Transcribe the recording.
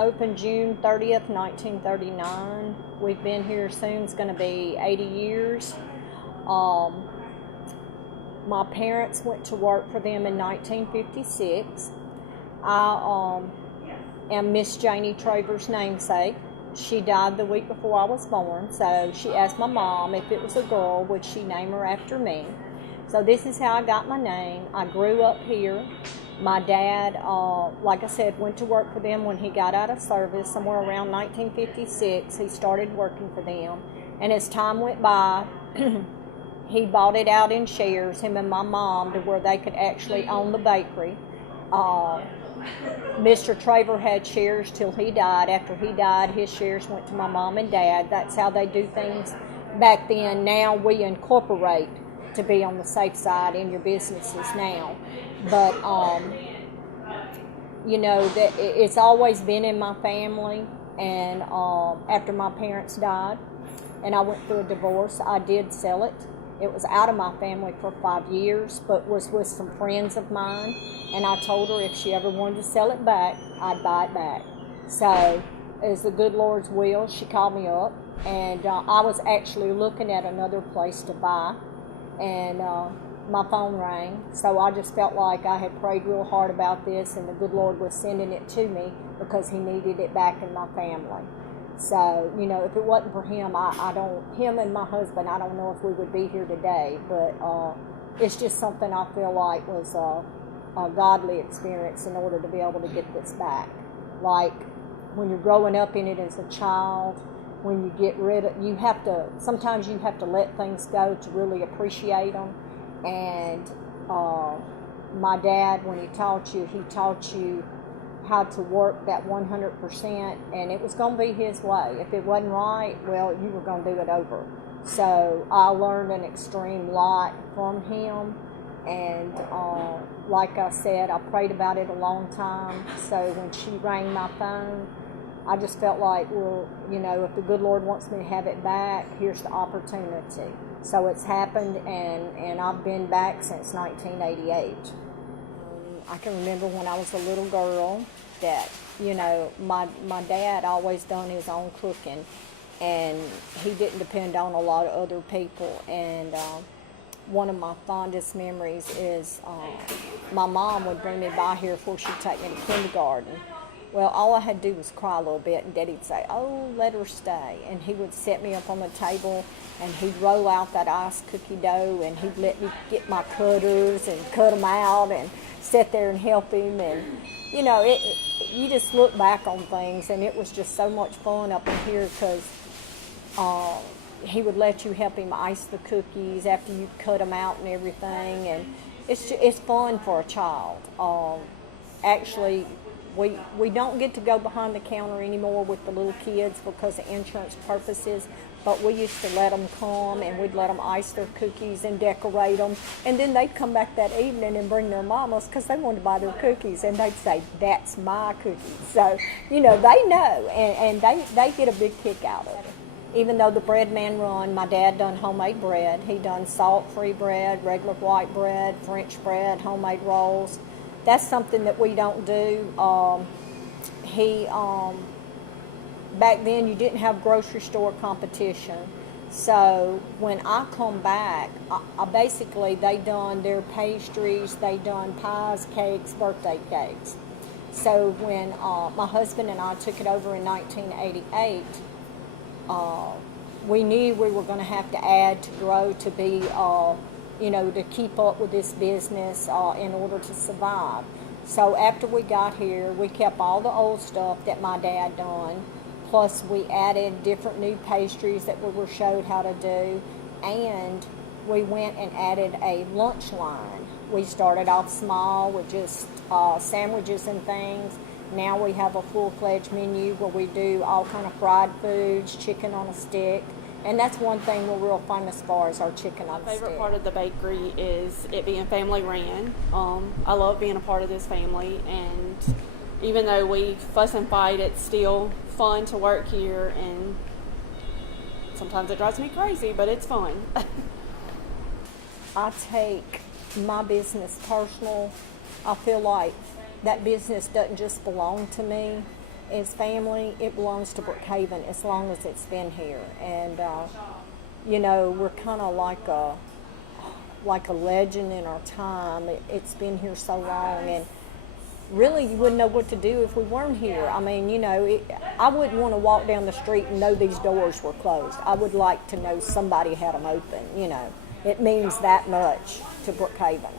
opened June 30th, 1939. We've been here soon. It's going to be 80 years. My parents went to work for them in 1956. I am Miss Janie Traver's namesake. She died the week before I was born, so she asked my mom if it was a girl, would she name her after me. So this is how I got my name. I grew up here. My dad, like I said, went to work for them when he got out of service, somewhere around 1956. He started working for them, and as time went by, he bought it out in shares, him and my mom, to where they could actually own the bakery. Mr. Traver had shares till he died. After he died, his shares went to my mom and dad. That's how they do things back then. Now we incorporate to be on the safe side in your businesses now. But, you know, that it's always been in my family. And after my parents died and I went through a divorce, I did sell it. It was out of my family for 5 years, but was with some friends of mine. And I told her if she ever wanted to sell it back, I'd buy it back. So, as the good Lord's will, she called me up. And I was actually looking at another place to buy. And my phone rang. So I just felt like I had prayed real hard about this. And the good Lord was sending it to me because he needed it back in my family. So, you know, if it wasn't for him, him and my husband, I don't know if we would be here today, but it's just something I feel like was a godly experience in order to be able to get this back. Like, when you're growing up in it as a child, when you get rid of, sometimes you have to let things go to really appreciate them. And my dad, when he taught you how to work that 100%, and it was going to be his way. If it wasn't right, well, you were going to do it over. So I learned an extreme lot from him, and like I said, I prayed about it a long time. So when she rang my phone, I just felt like, well, you know, if the good Lord wants me to have it back, here's the opportunity. So it's happened, and I've been back since 1988. I can remember when I was a little girl that, you know, my dad always done his own cooking, and he didn't depend on a lot of other people. And one of my fondest memories is my mom would bring me by here before she'd take me to kindergarten. Well, all I had to do was cry a little bit, and Daddy'd say, oh, let her stay. And he would set me up on the table, and he'd roll out that iced cookie dough, and he'd let me get my cutters and cut them out and sit there and help him. And, you know, you just look back on things, and it was just so much fun up in here because he would let you help him ice the cookies after you cut them out and everything. And it's fun for a child. Actually, we don't get to go behind the counter anymore with the little kids because of insurance purposes, but we used to let them come, and we'd let them ice their cookies and decorate them, and then they'd come back that evening and bring their mamas because they wanted to buy their cookies, and they'd say, that's my cookies. So, you know, they know, and they get a big kick out of it. Even though the bread man run, my dad done homemade bread. He done salt-free bread, regular white bread, French bread, homemade rolls. That's something that we don't do. Back then you didn't have grocery store competition. So when I come back, I basically, they done their pastries, they done pies, cakes, birthday cakes. So when my husband and I took it over in 1988, we knew we were going to have to add to grow to be you know, to keep up with this business in order to survive. So after we got here, we kept all the old stuff that my dad done, plus we added different new pastries that we were showed how to do, and we went and added a lunch line. We started off small with just sandwiches and things. Now we have a full-fledged menu where we do all kind of fried foods, chicken on a stick. And that's one thing we're real famous for is our chicken on a stick. My favorite part of the bakery is it being family ran. I love being a part of this family, and even though we fuss and fight, it's still fun to work here, and sometimes it drives me crazy, but it's fun. I take my business personal. I feel like that business doesn't just belong to me. is family. It belongs to Brookhaven as long as it's been here. And, you know, we're kind of like a legend in our time. It's been here so long, and really you wouldn't know what to do if we weren't here. I mean, you know, I wouldn't want to walk down the street and know these doors were closed. I would like to know somebody had them open, you know. It means that much to Brookhaven.